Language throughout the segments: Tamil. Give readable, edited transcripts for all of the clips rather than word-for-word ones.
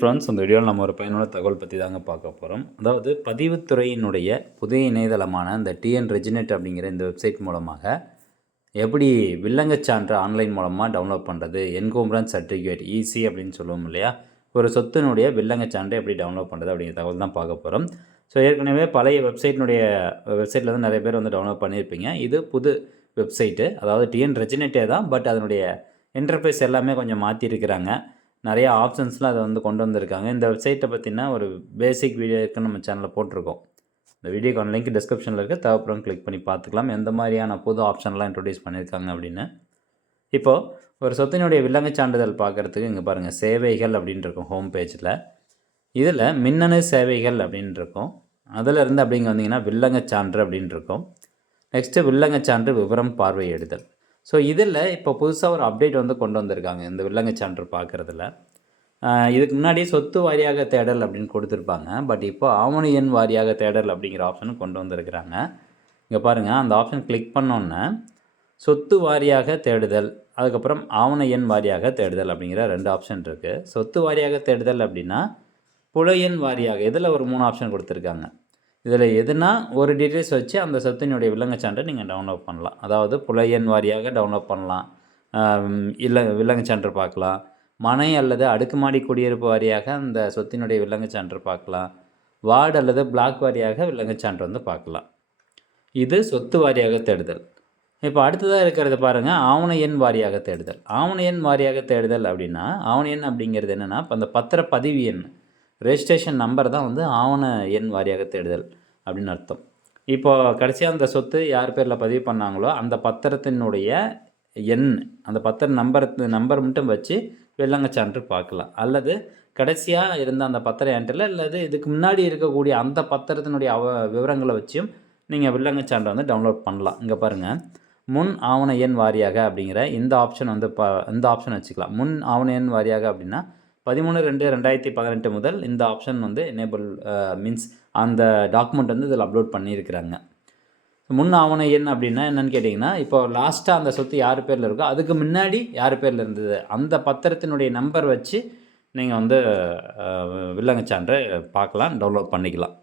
ஃப்ரெண்ட்ஸ், இந்த வீடியோவில் நம்ம ஒரு பயனுள்ள தகவல் பற்றி தாங்க பார்க்க போகிறோம். அதாவது பதிவுத்துறையினுடைய புதிய இணையதளமான இந்த டிஎன் ரெஜினெட் அப்படிங்கிற இந்த வெப்சைட் மூலமாக எப்படி வில்லங்கச் சான்று ஆன்லைன் மூலமாக டவுன்லோட் பண்ணுறது, என்கம்பரன்ஸ் சர்டிஃபிகேட் ஈசி அப்படின்னு சொல்லுவோம் இல்லையா, ஒரு சொத்தினுடைய வில்லங்கச் சான்றை எப்படி டவுன்லோட் பண்ணுறது அப்படிங்கிற தகவல் தான் பார்க்க போகிறோம். ஸோ ஏற்கனவே பழைய வெப்சைட்டில் வந்து நிறைய பேர் வந்து டவுன்லோட் பண்ணியிருப்பீங்க. இது புது வெப்சைட்டு, அதாவது டிஎன் ரெஜினெட்டே தான், பட் அதனுடைய இன்டர்ஃபேஸ் எல்லாமே கொஞ்சம் மாற்றிருக்கிறாங்க. நிறைய ஆப்ஷன்ஸ்லாம் அதை வந்து கொண்டு வந்திருக்காங்க. இந்த வெப்சைட்டை பற்றின ஒரு பேசிக் வீடியோ இருக்குன்னு நம்ம சேனலில் போட்டிருக்கோம். இந்த வீடியோக்கான லிங்க் டிஸ்கிரிப்ஷனில் இருக்குது, தேவைப்படும் கிளிக் பண்ணி பார்த்துக்கலாம் எந்த மாதிரியான புது ஆப்ஷன்லாம் இன்ட்ரடியூஸ் பண்ணியிருக்காங்க அப்படின்னு. இப்போது ஒரு சொத்தினுடைய வில்லங்கச் சான்றிதழ் பார்க்குறதுக்கு இங்கே பாருங்கள், சேவைகள் அப்படின்னு இருக்கும் ஹோம் பேஜில். இதில் மின்னணு சேவைகள் அப்படின்னு இருக்கும். அதில் இருந்து அப்படிங்க வந்தீங்கன்னா வில்லங்கச் சான்று அப்படின்னு இருக்கும். நெக்ஸ்ட்டு வில்லங்கச் சான்று விவரம் பார்வையிடுதல். ஸோ இதில் இப்போ புதுசாக ஒரு அப்டேட் வந்து கொண்டு வந்திருக்காங்க இந்த வில்லங்கச் சான்று பார்க்குறதுல. இதுக்கு முன்னாடி சொத்து வாரியாக தேடல் அப்படின்னு கொடுத்துருப்பாங்க. பட் இப்போ ஆவண எண் வாரியாக தேடல் அப்படிங்கிற ஆப்ஷனும் கொண்டு வந்திருக்கிறாங்க. இங்கே பாருங்கள், அந்த ஆப்ஷன் கிளிக் பண்ணோன்னே சொத்து வாரியாக தேடுதல், அதுக்கப்புறம் ஆவண எண் வாரியாக தேடுதல் அப்படிங்கிற 2 ஆப்ஷன் இருக்குது. சொத்து வாரியாக தேடுதல் அப்படின்னா புல எண் வாரியாக இதில் ஒரு 3 ஆப்ஷன் கொடுத்துருக்காங்க. இதில் எதுனா ஒரு டீட்டெயில்ஸ் வச்சு அந்த சொத்தினுடைய வில்லங்கச் சான்றை நீங்கள் டவுன்லோட் பண்ணலாம். அதாவது புல எண் வாரியாக டவுன்லோட் பண்ணலாம், இல்லை வில்லங்கச் சான்று பார்க்கலாம். மனை அல்லது அடுக்குமாடி குடியிருப்பு வாரியாக அந்த சொத்தினுடைய வில்லங்கச் சான்று பார்க்கலாம். வார்டு அல்லது பிளாக் வாரியாக வில்லங்கச் சான்று வந்து பார்க்கலாம். இது சொத்து வாரியாக தேடுதல். இப்போ அடுத்ததாக இருக்கிறது பாருங்கள், ஆவண எண் வாரியாக தேடுதல். ஆவண எண் வாரியாக தேடுதல் அப்படின்னா, ஆவண எண் அப்படிங்கிறது என்னென்னா, இப்போ அந்த பத்திரப்பதிவு எண், ரெஜிஸ்ட்ரேஷன் நம்பர் தான் வந்து ஆவண எண் வாரியாக தேடுதல் அப்படின்னு அர்த்தம். இப்போ கடைசியாக அந்த சொத்து யார் பேரில் பதிவு பண்ணாங்களோ அந்த பத்திரத்தினுடைய எண், அந்த பத்திர நம்பர் மட்டும் வச்சு வில்லங்கச் சான்று பார்க்கலாம். அல்லது கடைசியாக இருந்த அந்த பத்திர என்ட்ரில் அல்லது இதுக்கு முன்னாடி இருக்கக்கூடிய அந்த பத்திரத்தினுடைய விவரங்களை வச்சும் நீங்கள் வில்லங்கச் சான்றை வந்து டவுன்லோட் பண்ணலாம். இங்கே பாருங்கள், முன் ஆவண எண் வாரியாக அப்படிங்கிற இந்த ஆப்ஷன் வந்து இந்த ஆப்ஷன் வச்சுக்கலாம். முன் ஆவண எண் வாரியாக அப்படின்னா 13/2/2018 முதல் இந்த ஆப்ஷன் வந்து எனேபிள் மீன்ஸ் அந்த டாக்குமெண்ட் வந்து இதில் அப்லோட் பண்ணியிருக்கிறாங்க. முன் ஆவண எண் அப்படின்னா என்னென்னு கேட்டிங்கன்னா, இப்போ லாஸ்ட்டாக அந்த சொத்து யார் பேரில் இருக்கோ அதுக்கு முன்னாடி யார் பேரில் இருந்தது அந்த பத்திரத்தினுடைய நம்பர் வச்சு நீங்கள் வந்து வில்லங்கச் சான்றை பார்க்கலாம், டவுன்லோட் பண்ணிக்கலாம்.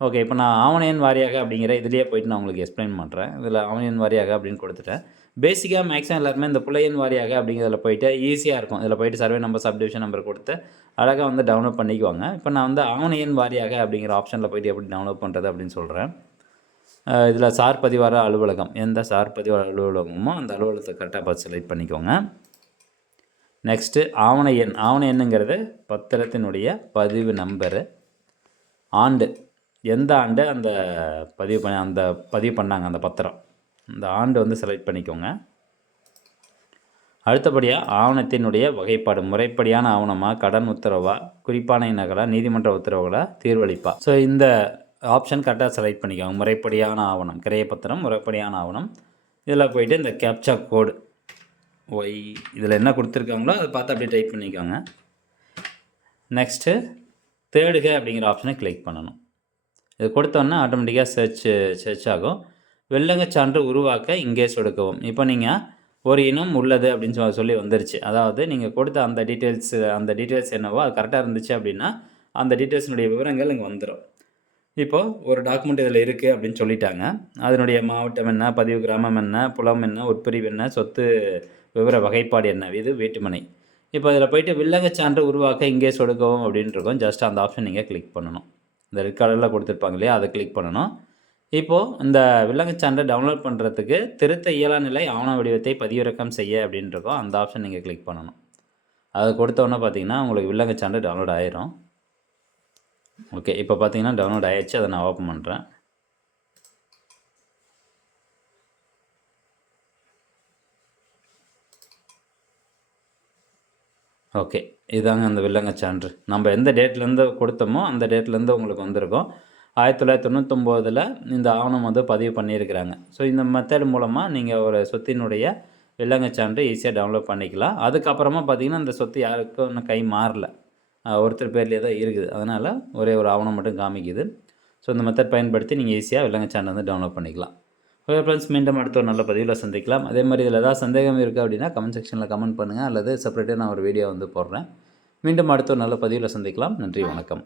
ஓகே, இப்போ நான் ஆவண எண் வாரியாக அப்படிங்கிற இதுலேயே போய்ட்டு நான் உங்களுக்கு எக்ஸ்பிளைன் பண்ணுறேன். இதில் ஆவண எண் வாரியாக அப்படின்னு கொடுத்துட்டேன். பேசிக்காக மேக்ஸிமம் எல்லாருமே இந்த புல எண் வாரியாக அப்படிங்கிறதுல போய்ட்டு ஈஸியாக இருக்கும். இதில் போய்ட்டு சர்வே நம்பர், சப்டிவிஷன் நம்பர் கொடுத்து அழகாக வந்து டவுன்லோட் பண்ணிக்குவாங்க. இப்போ நான் வந்து ஆவண எண் வாரியாக அப்படிங்கிற ஆப்ஷனில் போய்ட்டு எப்படி டவுன்லோட் பண்ணுறது அப்படின்னு சொல்கிறேன். இதில் சார் பதிவாளர் அலுவலகம், எந்த சார் பதிவாளர் அலுவலகமோ அந்த அலுவலகத்தை கரெக்டாக பார்த்து செலக்ட் பண்ணிக்கோங்க. நெக்ஸ்ட்டு ஆவண எண். ஆவண எண்ணுங்கிறது பத்திரத்தினுடைய பதிவு நம்பரு, ஆண்டு, எந்த ஆண்டு அந்த பதிவு பண்ணாங்க அந்த பத்திரம், அந்த ஆண்டு வந்து செலக்ட் பண்ணிக்கோங்க. அடுத்தபடியாக ஆவணத்தினுடைய வகைப்பாடு, முறைப்படியான ஆவணமாக, கடன் உத்தரவா, குறிப்பான நகலா, நீதிமன்ற உத்தரவுகளா, தீர்வளிப்பா. ஸோ இந்த ஆப்ஷன் கரெக்டாக செலக்ட் பண்ணிக்கோங்க. முறைப்படியான ஆவணம், கிரையப்பத்திரம், முறைப்படியான ஆவணம். இதில் போய்ட்டு இந்த கேப்சா கோடு ஒய் இதில் என்ன கொடுத்துருக்காங்களோ அதை பார்த்து அப்படியே டைப் பண்ணிக்கோங்க. நெக்ஸ்ட்டு தேடுக அப்படிங்கிற ஆப்ஷனை கிளிக் பண்ணணும். இது கொடுத்தோன்னா ஆட்டோமேட்டிக்காக சர்ச் ஆகும். வில்லங்கச் சான்று உருவாக்க இங்கே சொடுக்கவும். இப்போ நீங்கள் ஒரு இனம் உள்ளது அப்படின்னு சொல்லி வந்துருச்சு. அதாவது நீங்கள் கொடுத்த அந்த டீட்டெயில்ஸ் என்னவோ அது கரெக்டாக இருந்துச்சு அப்படின்னா அந்த டீட்டெயில்ஸினுடைய விவரங்கள் இங்கே வந்துடும். இப்போது ஒரு டாக்குமெண்ட் இதில் இருக்குது அப்படின்னு சொல்லிட்டாங்க. அதனுடைய மாவட்டம் என்ன, பதிவு கிராமம் என்ன, புலம் என்ன, உட்பிரிவு என்ன, சொத்து விவர வகைப்பாடு என்ன, இது வீட்டுமனை. இப்போ இதில் போய்ட்டு வில்லங்கச் சான்று உருவாக்க இங்கே சொடுக்கவும் அப்படின்னு இருக்கும். ஜஸ்ட் அந்த ஆப்ஷன் நீங்கள் கிளிக் பண்ணணும். இந்த ரெட் கலரில் கொடுத்துருப்பாங்க இல்லையா, அதை கிளிக் பண்ணணும். இப்போது இந்த வில்லங்கச் சான்றை டவுன்லோட் பண்ணுறதுக்கு திருத்த இயலா நிலை ஆவண வடிவத்தை பதிவிறக்கம் செய்ய அப்படின்னு இருக்கும். அந்த ஆப்ஷன் நீங்கள் கிளிக் பண்ணணும். அதை கொடுத்தோன்னே பார்த்தீங்கன்னா உங்களுக்கு வில்லங்கச் சான்று டவுன்லோட் ஆயிரும். ஓகே, இப்போ பார்த்தீங்கன்னா டவுன்லோட் ஆயிடுச்சு. அதை நான் ஓப்பன் பண்ணுறேன். ஓகே, இதாங்க அந்த வில்லங்கச் சான்று. நம்ம எந்த டேட்லேருந்து கொடுத்தோமோ அந்த டேட்லேருந்து உங்களுக்கு வந்திருக்கும். 1999 இந்த ஆவணம் வந்து பதிவு பண்ணியிருக்கிறாங்க. ஸோ இந்த மெத்தட் மூலமாக நீங்கள் ஒரு சொத்தினுடைய வில்லங்கச் சான்று ஈஸியாக டவுன்லோட் பண்ணிக்கலாம். அதுக்கப்புறமா பார்த்தீங்கன்னா இந்த சொத்து யாருக்கும் இன்னும் கை மாறல, ஒருத்தர் பேர்லேயே தான் இருக்குது. அதனால் ஒரே ஒரு ஆவணம் மட்டும் காமிக்குது. ஸோ இந்த மெத்தட் பயன்படுத்தி நீங்கள் ஈஸியாக வில்லங்கச் சான்று வந்து டவுன்லோட் பண்ணிக்கலாம். ஓகே ஃப்ரெண்ட்ஸ், மீண்டும் அடுத்த ஒரு நல்ல பதிவில் சந்திக்கலாம். அதே மாதிரி இதில் ஏதாவது சந்தேகம் இருக்குது அப்படின்னா கமெண்ட் செக்ஷனில் கமெண்ட் பண்ணுங்கள், அல்லது செப்பரேட்டாக நான் ஒரு வீடியோ வந்து போடுறேன். மீண்டும் அடுத்த ஒரு நல்ல பதிவில் சந்திக்கலாம். நன்றி, வணக்கம்.